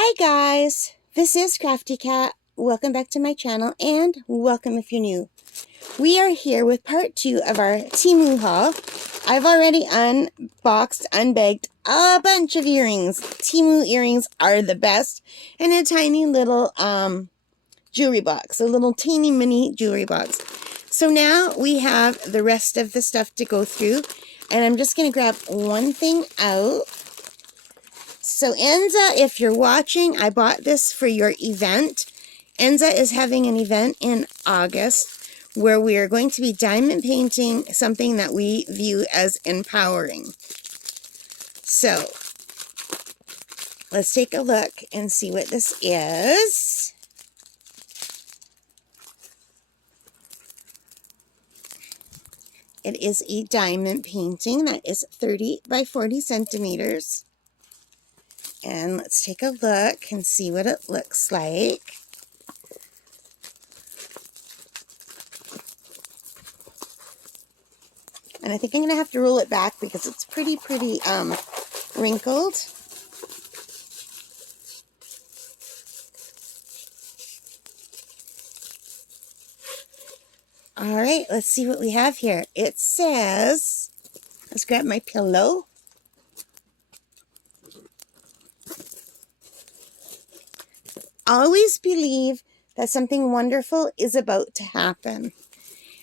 Hi guys, this is Crafty Cat. Welcome back to my channel and welcome if you're new. We are here with part 2 of our TEMU haul. I've already unboxed, unbagged a bunch of earrings. TEMU earrings are the best in a tiny little jewelry box, a little teeny mini jewelry box. So now we have the rest of the stuff to go through, and I'm just going to grab one thing out. So Enza, if you're watching, I bought this for your event. Enza is having an event in August where we are going to be diamond painting something that we view as empowering. So let's take a look and see what this is. It is a diamond painting that is 30 by 40 centimeters. And let's take a look and see what it looks like. And I think I'm going to have to roll it back because it's pretty wrinkled. All right, let's see what we have here. It says, let's grab my pillow. Always believe that something wonderful is about to happen.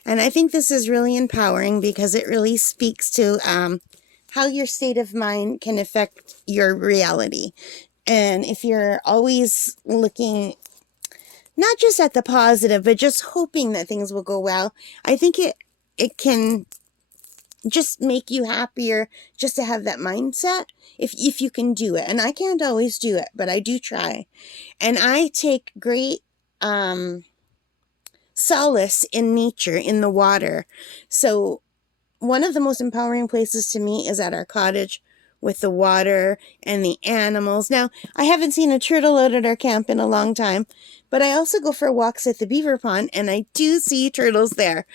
And I think this is really empowering because it really speaks to how your state of mind can affect your reality. And if you're always looking not just at the positive, but just hoping that things will go well, I think it can just make you happier just to have that mindset if you can do it. And I can't always do it, but I do try. And I take great solace in nature, in the water. So one of the most empowering places to me is at our cottage with the water and the animals. Now, I haven't seen a turtle out at our camp in a long time, but I also go for walks at the beaver pond, and I do see turtles there.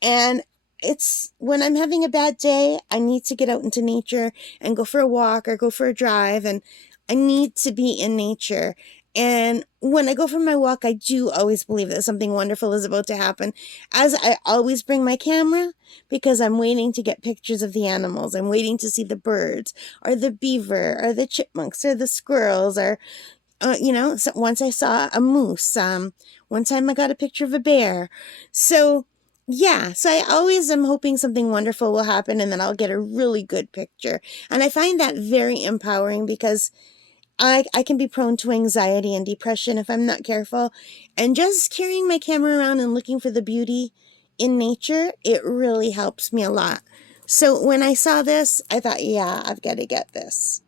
And it's when I'm having a bad day, I need to get out into nature and go for a walk or go for a drive, and I need to be in nature. And when I go for my walk, I do always believe that something wonderful is about to happen, as I always bring my camera because I'm waiting to get pictures of the animals. I'm waiting to see the birds or the beaver or the chipmunks or the squirrels or, so once I saw a moose. One time I got a picture of a bear. So yeah, so I always am hoping something wonderful will happen and then I'll get a really good picture. And I find that very empowering because I can be prone to anxiety and depression if I'm not careful. And just carrying my camera around and looking for the beauty in nature, it really helps me a lot. So when I saw this, I thought, yeah, I've got to get this.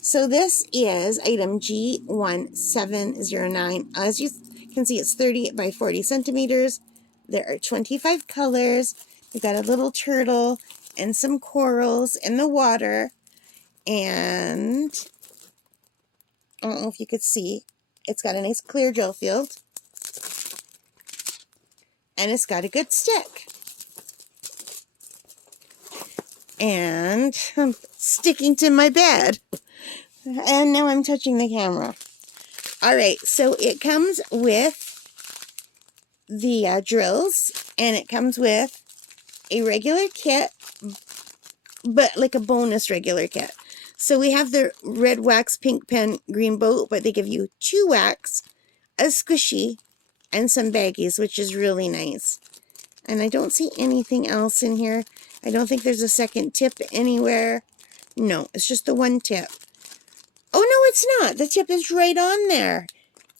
So this is item G1709. As you can see, it's 30 by 40 centimeters. There are 25 colors. We've got a little turtle and some corals in the water. And I don't know if you could see, it's got a nice clear gel field. And it's got a good stick. And I'm sticking to my bed. And now I'm touching the camera. All right, so it comes with the drills, and it comes with a regular kit, but like a bonus regular kit. So we have the red wax, pink pen, green boat, but they give you 2 wax, a squishy, and some baggies, which is really nice. And I don't see anything else in here. I don't think there's a second tip anywhere. No, it's just the one tip. Oh, no, it's not. The tip is right on there.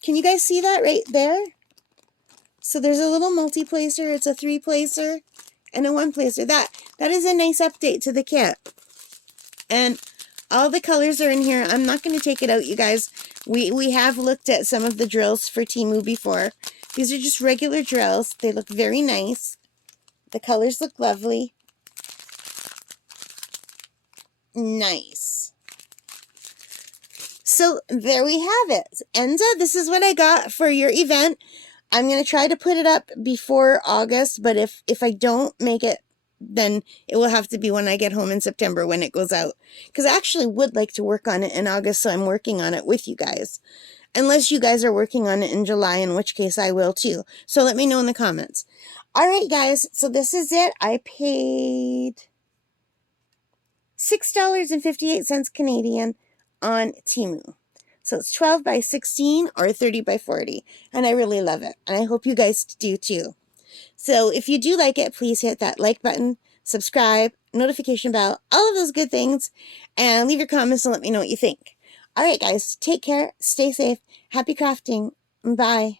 Can you guys see that right there? So there's a little multi-placer. It's a 3-placer and a 1-placer. That is a nice update to the kit. And all the colors are in here. I'm not going to take it out, you guys. We have looked at some of the drills for TEMU before. These are just regular drills. They look very nice. The colors look lovely. Nice. So there we have it. Enza, this is what I got for your event. I'm going to try to put it up before August, but if I don't make it then it will have to be when I get home in September when it goes out. Because I actually would like to work on it in August, so I'm working on it with you guys. Unless you guys are working on it in July, in which case I will too. So let me know in the comments. All right, guys, so this is it. I paid $6.58 Canadian on TEMU. So it's 12 by 16 or 30 by 40. And I really love it. And I hope you guys do too. So if you do like it, please hit that like button, subscribe, notification bell, all of those good things. And leave your comments and let me know what you think. All right, guys, take care. Stay safe. Happy crafting. Bye.